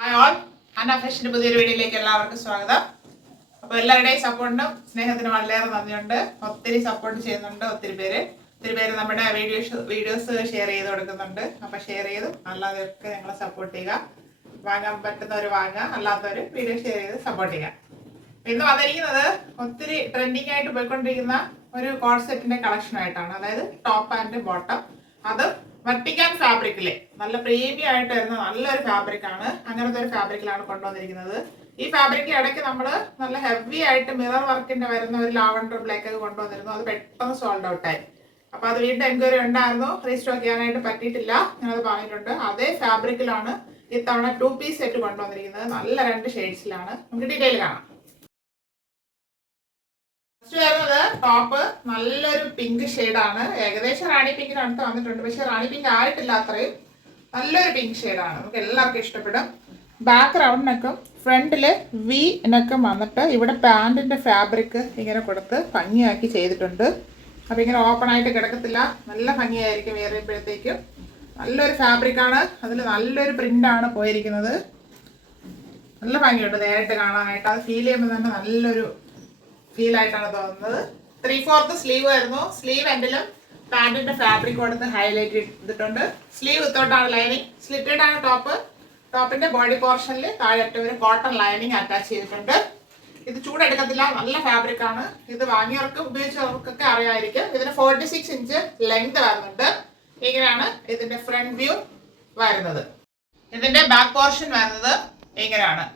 Hi all, അന്ന ഫാഷൻ്റെ പുതിയൊരു വീഡിയോയിലേക്ക് എല്ലാവർക്കും സ്വാഗതം. അപ്പോൾ എല്ലാവരുടെയും സപ്പോർട്ടിനും സ്നേഹത്തിനും വളരെയേറെ നന്ദിയുണ്ട്. ഒത്തിരി സപ്പോർട്ട് ചെയ്യുന്നുണ്ട് ഒത്തിരി പേര് നമ്മുടെ വീഡിയോസ് ഷെയർ ചെയ്ത് കൊടുക്കുന്നുണ്ട്. അപ്പോൾ ഷെയർ ചെയ്ത് അല്ലാതെയൊക്കെ ഞങ്ങളെ സപ്പോർട്ട് ചെയ്യുക. വാങ്ങാൻ പറ്റുന്നവർ വാങ്ങുക, അല്ലാത്തവർ വീഡിയോ ഷെയർ ചെയ്ത് സപ്പോർട്ട് ചെയ്യുക. ഇന്ന് വന്നിരിക്കുന്നത് ഒത്തിരി ട്രെൻഡിങ് ആയിട്ട് പോയിക്കൊണ്ടിരിക്കുന്ന ഒരു കോഡ് സെറ്റിന്റെ കളക്ഷനായിട്ടാണ്. അതായത് ടോപ്പ് ആൻഡ് ബോട്ടം, അത് വെർട്ടിക്കൽ ഫാബ്രിക്കിലെ നല്ല പ്രീമിയം ആയിട്ട് വരുന്ന നല്ലൊരു ഫാബ്രിക്കാണ്. അങ്ങനത്തെ ഒരു ഫാബ്രിക്കിലാണ് കൊണ്ടുവന്നിരിക്കുന്നത്. ഈ ഫാബ്രിക് ഇടയ്ക്ക് നമ്മൾ നല്ല ഹെവി ആയിട്ട് മിറർ വർക്കിന്റെ വരുന്ന ഒരു ലാവണ്ടർ ബ്ലാക്ക് ഒക്കെ കൊണ്ടുവന്നിരുന്നു. അത് പെട്ടെന്ന് സോൾഡ് ഔട്ട് ആയി. അപ്പൊ അത് വീണ്ടും എൻക്വയറി ഉണ്ടായിരുന്നു, റീസ്റ്റോക്ക് ചെയ്യാനായിട്ട് പറ്റിയിട്ടില്ല. ഞാനത് പറഞ്ഞിട്ടുണ്ട്. അതേ ഫാബ്രിക്കിലാണ് ഇത്തവണ 2 പീസ് സെറ്റ് കൊണ്ടുവന്നിരിക്കുന്നത്. നല്ല 2 ഷെയ്ഡ്സിലാണ്. നമുക്ക് ഡീറ്റെയിൽ കാണാം. വരുന്നത് ടോപ്പ് നല്ലൊരു പിങ്ക് ഷെയ്ഡാണ്. ഏകദേശം റാണി പിങ്കിന് അടുത്ത് വന്നിട്ടുണ്ട്, പക്ഷെ റാണി പിങ്ക് ആയിട്ടില്ല. അത്രയും നല്ലൊരു പിങ്ക് ഷെയ്ഡാണ്. നമുക്ക് എല്ലാവർക്കും ഇഷ്ടപ്പെടും. ബാക്ക് റൗണ്ട് നെക്കും ഫ്രണ്ടില് വി നെക്കും വന്നിട്ട് ഇവിടെ പാൻറ്റിന്റെ ഫാബ്രിക് ഇങ്ങനെ കൊടുത്ത് ഭംഗിയാക്കി ചെയ്തിട്ടുണ്ട്. അപ്പം ഇങ്ങനെ ഓപ്പൺ ആയിട്ട് കിടക്കത്തില്ല, നല്ല ഭംഗിയായിരിക്കും വേറിയപ്പോഴത്തേക്കും. നല്ലൊരു ഫാബ്രിക്കാണ്, അതിൽ നല്ലൊരു പ്രിന്റാണ് പോയിരിക്കുന്നത്. നല്ല ഭംഗിയുണ്ട് നേരിട്ട് കാണാനായിട്ട്. അത് ഫീൽ ചെയ്യുമ്പോൾ തന്നെ നല്ലൊരു ഫീലായിട്ടാണ് തോന്നുന്നത്. 3/4 സ്ലീവ് ആയിരുന്നു. സ്ലീവ് എൻഡിലും പാൻറ്റിന്റെ ഫാബ്രിക് കൊടുത്ത് ഹൈലൈറ്റ് ചെയ്തിട്ടുണ്ട്. സ്ലീവ് വിത്തോട്ടാണ് ലൈനിങ്. സ്ലിറ്റഡ് ആണ് ടോപ്പ്. ടോപ്പിന്റെ ബോഡി പോർഷനിൽ താഴെ ഒരു കോട്ടൺ ലൈനിങ് അറ്റാച്ച് ചെയ്തിട്ടുണ്ട്. ഇത് ചൂടെടുക്കത്തില്ല, നല്ല ഫാബ്രിക് ആണ്. ഇത് വാങ്ങിയവർക്ക് ഉപയോഗിച്ചവർക്കൊക്കെ അറിയാമായിരിക്കും. ഇതിന് 46 ഇഞ്ച് ലെങ്ത് വരുന്നുണ്ട്. ഇങ്ങനെയാണ് ഇതിന്റെ ഫ്രണ്ട് വ്യൂ വരുന്നത്. ഇതിന്റെ ബാക്ക് പോർഷൻ വരുന്നത് ഇങ്ങനെയാണ്.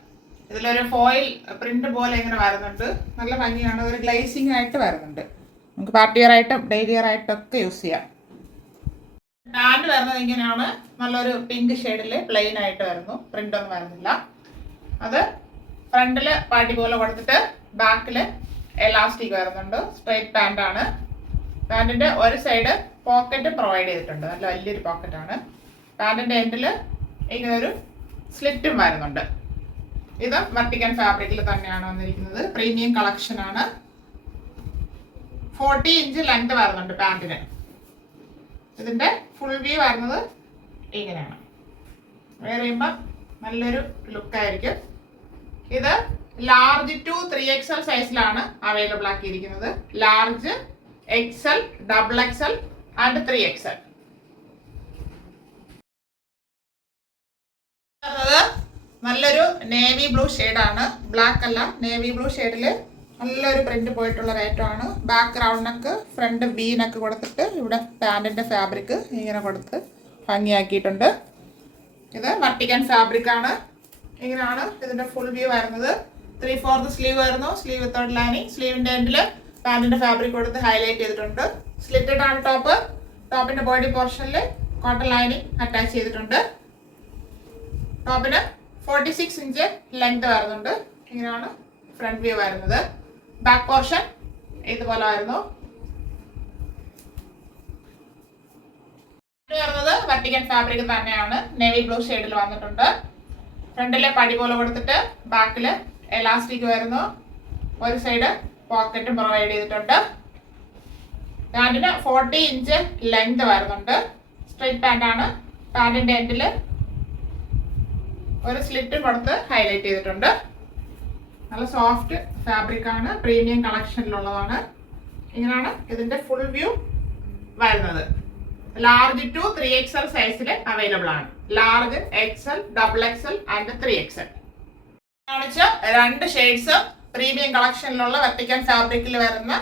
ഇതിലൊരു ഫോയിൽ പ്രിന്റ് പോലെ ഇങ്ങനെ വരുന്നുണ്ട്. നല്ല ഭംഗിയാണ്. ഒരു ഗ്ലേസിംഗ് ആയിട്ട് വരുന്നുണ്ട്. നമുക്ക് പാർട്ടി വെയർ ആയിട്ടും ഡെയിലി വെയർ ആയിട്ടും ഒക്കെ യൂസ് ചെയ്യാം. പാൻറ് വരുന്നത് ഇങ്ങനെയാണ്. നല്ലൊരു പിങ്ക് ഷെയ്ഡിൽ പ്ലെയിൻ ആയിട്ട് വരുന്നു, പ്രിന്റ് ഒന്നും വരുന്നില്ല. അത് ഫ്രണ്ടില് പാർട്ടി പോലെ കൊടുത്തിട്ട് ബാക്കില് എലാസ്റ്റിക് വരുന്നുണ്ട്. സ്ട്രൈറ്റ് പാൻ്റ് ആണ്. പാൻറ്റിന്റെ ഒരു സൈഡ് പോക്കറ്റ് പ്രൊവൈഡ് ചെയ്തിട്ടുണ്ട്. നല്ല വലിയൊരു പോക്കറ്റാണ്. പാൻറ്റിന്റെ എൻഡിൽ ഇങ്ങനെ ഒരു സ്ലിറ്റും വരുന്നുണ്ട്. ഇത് വെർട്ടിക്കൽ ഫാബ്രിക്കിൽ തന്നെയാണ് വന്നിരിക്കുന്നത്. പ്രീമിയം കളക്ഷൻ ആണ്. 40 ഇഞ്ച് ലെങ്ത് വരുന്നുണ്ട് പാൻറ്റിന്. ഇതിന്റെ ഫുൾ വ്യൂ വരുന്നത് ഇങ്ങനെയാണ്. വെയർ ചെയ്യുമ്പോൾ നല്ലൊരു ലുക്കായിരിക്കും. ഇത് ലാർജ് ടു 3XL സൈസിലാണ് അവൈലബിൾ ആക്കിയിരിക്കുന്നത്. Large, XL, XXL and 3XL. നല്ലൊരു നേവി ബ്ലൂ ഷെയ്ഡാണ്. ബ്ലാക്ക് അല്ല, നേവി ബ്ലൂ ഷെയ്ഡിൽ നല്ലൊരു പ്രിന്റ് പോയിട്ടുള്ള ഐറ്റമാണ്. Back round neck, front V neck കൊടുത്തിട്ട് ഇവിടെ പാൻറ്റിന്റെ ഫാബ്രിക് ഇങ്ങനെ കൊടുത്ത് ഭംഗിയാക്കിയിട്ടുണ്ട്. ഇത് വെർട്ടിക്കൽ ഫാബ്രിക് ആണ്. ഇങ്ങനെയാണ് ഇതിന്റെ ഫുൾ വ്യൂ വരുന്നത്. 3/4 സ്ലീവ് വരുന്നു. Sleeve without lining. സ്ലീവിന്റെ എൻഡിൽ പാൻറ്റിന്റെ ഫാബ്രിക് കൊടുത്ത് ഹൈലൈറ്റ് ചെയ്തിട്ടുണ്ട്. സ്ലിറ്റഡ് ആണ് ടോപ്പ്. ടോപ്പിന്റെ ബോഡി പോർഷനിൽ കോട്ടൺ ലൈനിങ് അറ്റാച്ച് ചെയ്തിട്ടുണ്ട്. ടോപ്പിന് 46 ഇഞ്ച് ലെങ്ത് വരുന്നുണ്ട്. ഇങ്ങനെയാണ് ഫ്രണ്ട് വ്യൂ വരുന്നത്. ബാക്ക് പോർഷൻ ഇതുപോലെ വരുന്നു. വരുന്നത് വെർട്ടിക്കൽ ഫാബ്രിക് തന്നെയാണ്. നേവി ബ്ലൂ ഷെയ്ഡിൽ വന്നിട്ടുണ്ട്. ഫ്രണ്ടിലെ പടി പോലെ കൊടുത്തിട്ട് ബാക്കില് എലാസ്റ്റിക് വരുന്നു. ഒരു സൈഡ് പോക്കറ്റും പ്രൊവൈഡ് ചെയ്തിട്ടുണ്ട്. പാൻറ്റിന് 40 ഇഞ്ച് ലെങ്ത് വരുന്നുണ്ട്. സ്ട്രൈറ്റ് പാൻ്റ് ആണ്. പാൻറ്റിന്റെ എൻഡില് ഒരു സ്ലിറ്റും കൊടുത്ത് ഹൈലൈറ്റ് ചെയ്തിട്ടുണ്ട്. നല്ല സോഫ്റ്റ് ഫാബ്രിക് ആണ്. പ്രീമിയം കളക്ഷനിലുള്ളതാണ്. ഇങ്ങനെയാണ് ഇതിന്റെ ഫുൾ വ്യൂ വരുന്നത്. ലാർജ് ടു 3XL സൈസിൽ അവൈലബിൾ ആണ്. Large, XL, XXL and 3XL കാണിച്ച 2 ഷെയ്ഡ്സ് പ്രീമിയം കളക്ഷനിലുള്ള വെർട്ടിക്കൽ ഫാബ്രിക്കിൽ വരുന്ന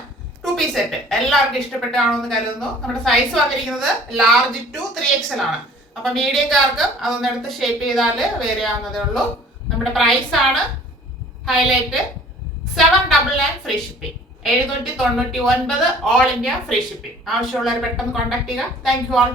2 പീസ് സെറ്റ് എല്ലാവർക്കും ഇഷ്ടപ്പെട്ടാണെന്ന് കരുതുന്നു. നമ്മുടെ സൈസ് വന്നിരിക്കുന്നത് ലാർജ് ടു 3XL ആണ്. അപ്പൊ മീഡിയംകാർക്ക് അതൊന്ന് എടുത്ത് ഷേപ്പ് ചെയ്താൽ വേറെ ചെയ്യാവുന്നതേ ഉള്ളൂ. നമ്മുടെ പ്രൈസ് ആണ് highlight 799 free shipping. 799 all India free shipping. ആവശ്യമുള്ളവർ പെട്ടെന്ന് കോൺടാക്ട് ചെയ്യുക. Thank you all.